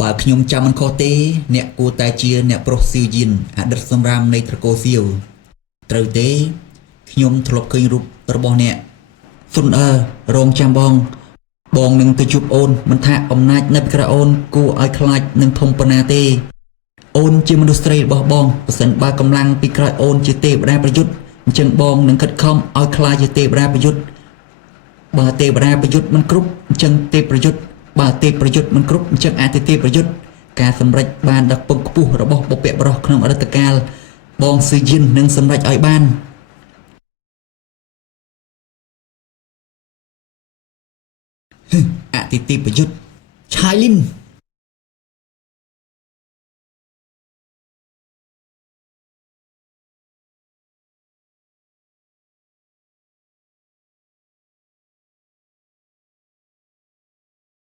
បើខ្ញុំចាំមិនខុសទេអ្នកគួរតែជាអ្នកប្រុសសៀវយៀនអតីតសម្រាមនៃត្រកូលសៀវត្រូវទេខ្ញុំធ្លាប់ឃើញរូបរបស់អ្នកសុនរងចាំបងនឹងទៅជួបអូនមិនថាអំណាចនៅពីក្រោយអូនគួរឲ្យខ្លាចនឹងធំប៉ុណ្ណាទេអូនជាមនុស្សស្រីរបស់បងប្រសិនបើកម្លាំងពីក្រោយអូនជាទេវតាប្រយុទ្ធអញ្ចឹងបងនឹងខិតខំឲ្យខ្លាចជាទេវតាប្រយុទ្ធបើទេវតាប្រយុទ្ធមិនគ្រប់អញ្ចឹងទេពប្រយុទ្ធបើទេពប្រយុទ្ធមិនគ្រប់អញ្ចឹងអាចទេពប្រយុទ្ធការសម្រេចបានដល់ពងខ្ពស់របស់បុព្វបុរសក្នុងអតីតកាលបងស៊ឺយិននឹងសម្រេចឲ្យបានអតិទេពប្រយុទ្ធឆាយលីន